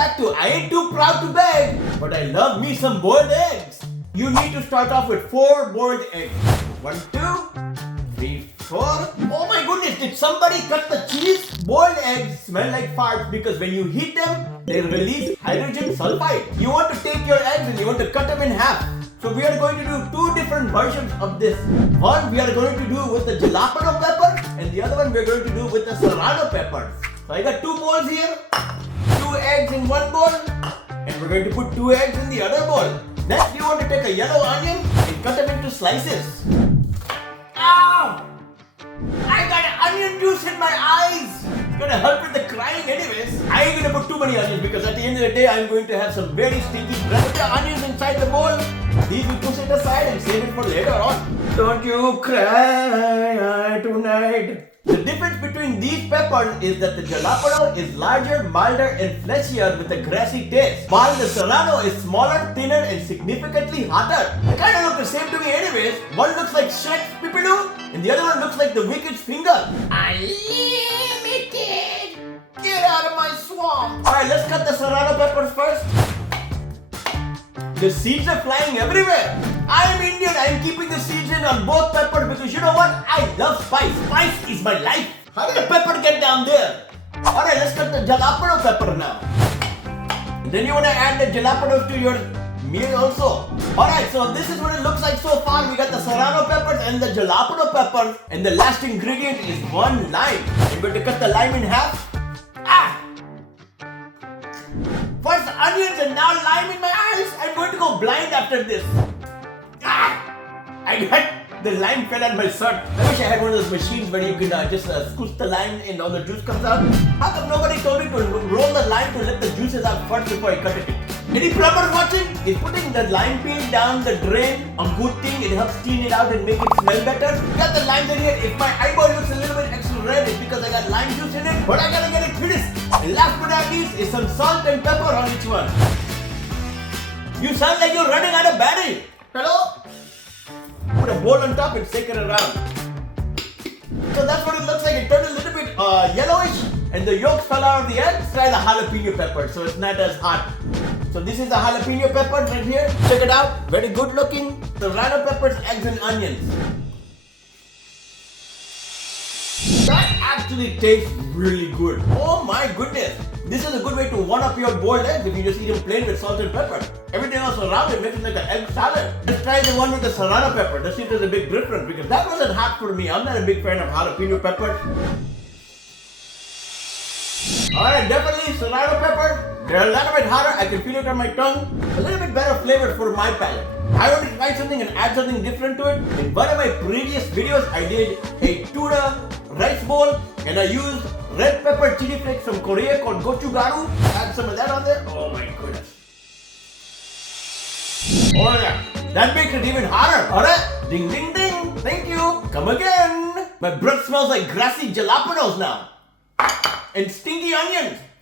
back to I ain't too proud to beg, but I love me some boiled eggs. You need to start off with 4 boiled eggs. 1, 2, 3, 4. Oh my goodness, did somebody cut the cheese? Boiled eggs smell like farts because when you heat them, they release hydrogen sulfide. You want to take your eggs and you want to cut them in half. So we are going to do 2 different versions of this. One we are going to do with the Jalapeño pepper, and the other one we are going to do with the Serrano pepper. So I got 2 bowls here, 2 eggs in one bowl, and we're going to put 2 eggs in the other bowl. Next you want to take a yellow onion and cut them into slices. Ow! I got onion juice in my eyes! It's gonna help with the crying anyways. I ain't gonna put too many onions because at the end of the day I'm going to have some very stinky breath. Put the onions inside the bowl. These we push it aside and save it for later on. Don't you cry tonight. The difference between these peppers is that the Jalapeño is larger, milder and fleshier with a grassy taste, while the Serrano is smaller, thinner and significantly hotter. They kind of look the same to me anyways. One looks like Shrek's Pipidoo and the other one looks like the Wicked's finger. Unlimited! Get out of my swamp! Alright, let's cut the Serrano peppers first. The seeds are flying everywhere. I am Indian. I am keeping the seeds in on both peppers because you know what? I love spice. Spice is my life. How did the pepper get down there? Alright, let's cut the Jalapeño pepper now. And then you want to add the Jalapeños to your meal also. Alright, so this is what it looks like so far. We got the Serrano peppers and the Jalapeño peppers. And the last ingredient is 1 lime. I'm going to cut the lime in half. First onions and now lime in my eyes. I'm going to go blind after this. I got the lime fell on my shirt. I wish I had one of those machines where you can just squish the lime and all the juice comes out. How come nobody told me to roll the lime to let the juices out first before I cut it? Any plumbers watching? Is putting the lime peel down the drain a good thing? It helps clean it out and make it smell better. Got the lime in here. If my eyeball looks a little bit extra red, it's because I got lime juice in it. But I gotta get it finished. And last but not least is some salt and pepper on each one. You sound like you're running out of battery. Hello? Put a bowl on top and shake it around. So that's what it looks like. It turned a little bit yellowish and the yolks fell out of the egg. Try the jalapeno pepper so it's not as hot. So this is the jalapeno pepper right here. Check it out. Very good looking. Serrano peppers, eggs and onions. That actually tastes really good. Oh my goodness. This is a good way to one-up your boiled eggs if you just eat them plain with salt and pepper. Everything else around it makes it like an egg salad. Let's try the one with the Serrano pepper. Let's see if there's a big difference because that wasn't hot for me. I'm not a big fan of jalapeno peppers. Alright, definitely Serrano pepper. They're a little bit hotter. I can feel it on my tongue. A little bit better flavor for my palate. I want to try something and add something different to it. In one of my previous videos, I did a tuna rice bowl and I used red pepper chili flakes from Korea called gochugaru. Add some of that on there. Oh my goodness. Oh yeah. That makes it even hotter. Alright. Ding ding ding. Thank you. Come again. My breath smells like grassy jalapenos now. And stinky onions.